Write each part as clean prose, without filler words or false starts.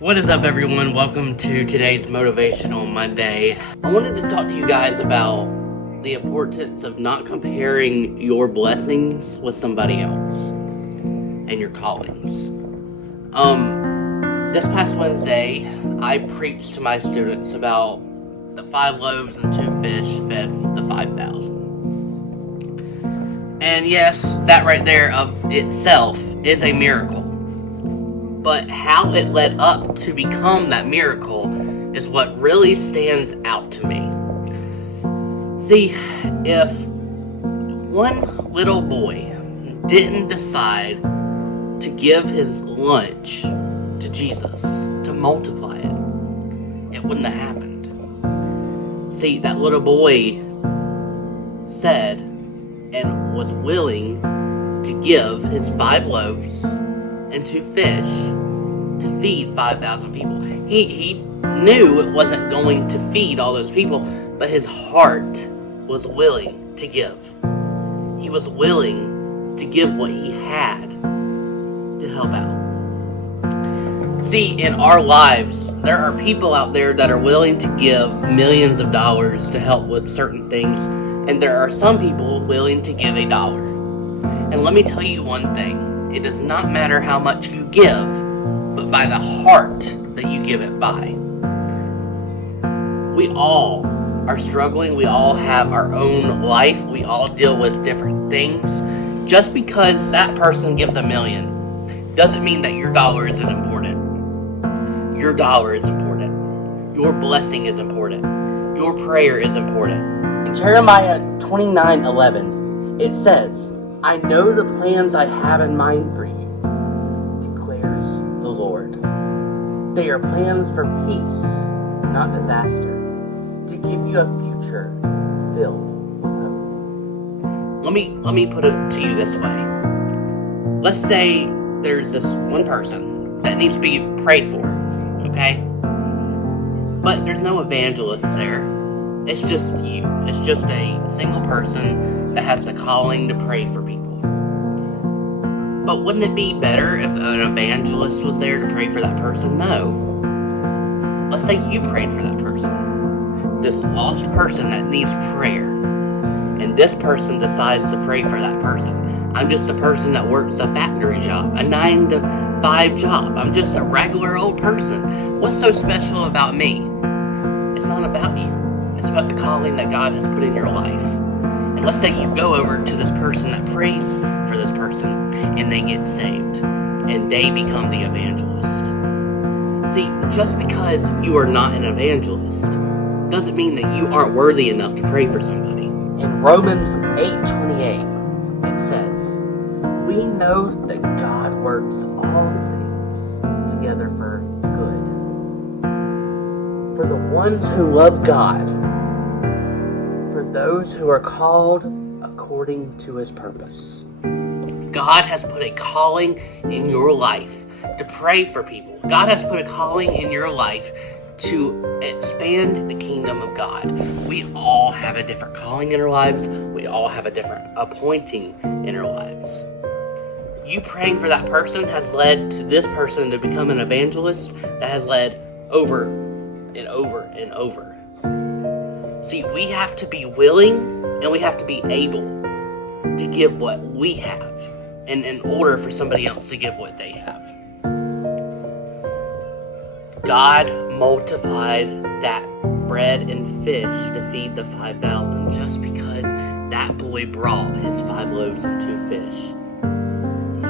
What is up, everyone? Welcome to today's Motivational Monday. I wanted to talk to you guys about the importance of not comparing your blessings with somebody else and your callings. This past Wednesday, I preached to my students about the 5 loaves and 2 fish fed the 5,000. And yes, that right there of itself is a miracle. But how it led up to become that miracle is what really stands out to me. See, if one little boy didn't decide to give his lunch to Jesus, to multiply it, it wouldn't have happened. See, that little boy said and was willing to give his 5 loaves and 2 fish to feed 5,000 people. He knew it wasn't going to feed all those people, but his heart was willing to give. He was willing to give what he had to help out. See, in our lives, there are people out there that are willing to give millions of dollars to help with certain things, and there are some people willing to give $1. And let me tell you one thing. It does not matter how much you give, but by the heart that you give it by. We all are struggling. We all have our own life. We all deal with different things. Just because that person gives $1 million doesn't mean that your dollar isn't important. Your dollar is important. Your blessing is important. Your prayer is important. In Jeremiah 29:11, it says, I know the plans I have in mind for you, declares the Lord. They are plans for peace, not disaster, to give you a future filled with hope. Let me put it to you this way. Let's say there's this one person that needs to be prayed for, okay? But there's no evangelist there. It's just you. It's just a single person that has the calling to pray for people. But wouldn't it be better if an evangelist was there to pray for that person? No. Let's say you prayed for that person. This lost person that needs prayer. And this person decides to pray for that person. I'm just a person that works a factory job, a 9-to-5 job. I'm just a regular old person. What's so special about me? It's not about you. It's about the calling that God has put in your life. And let's say you go over to this person that prays for this person and they get saved and they become the evangelist. See, just because you are not an evangelist doesn't mean that you aren't worthy enough to pray for somebody. In Romans 8:28, it says, we know that God works all things together for good. For the ones who love God, for those who are called according to his purpose. God has put a calling in your life to pray for people. God has put a calling in your life to expand the kingdom of God. We all have a different calling in our lives. We all have a different appointing in our lives. You praying for that person has led to this person to become an evangelist that has led over and over and over. See, we have to be willing and we have to be able to give what we have, and in order for somebody else to give what they have. God multiplied that bread and fish to feed the 5,000 just because that boy brought his 5 loaves and 2 fish.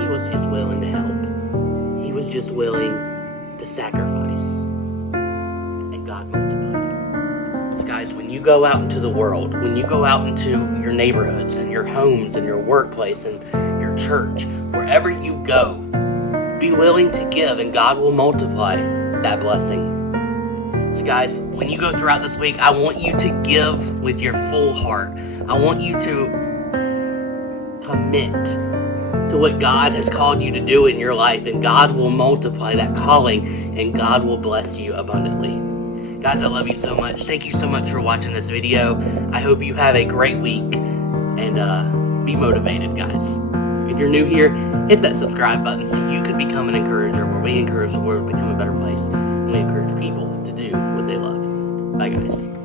He was just willing to help. He was just willing to sacrifice. And God multiplied. Guys, when you go out into the world, when you go out into your neighborhoods and your homes and your workplace and your church, wherever you go, be willing to give and God will multiply that blessing. So guys, when you go throughout this week, I want you to give with your full heart. I want you to commit to what God has called you to do in your life, and God will multiply that calling and God will bless you abundantly. Guys, I love you so much. Thank you so much for watching this video. I hope you have a great week and be motivated, guys. If you're new here, hit that subscribe button so you can become an encourager where we encourage the world to become a better place. and we encourage people to do what they love. Bye, guys.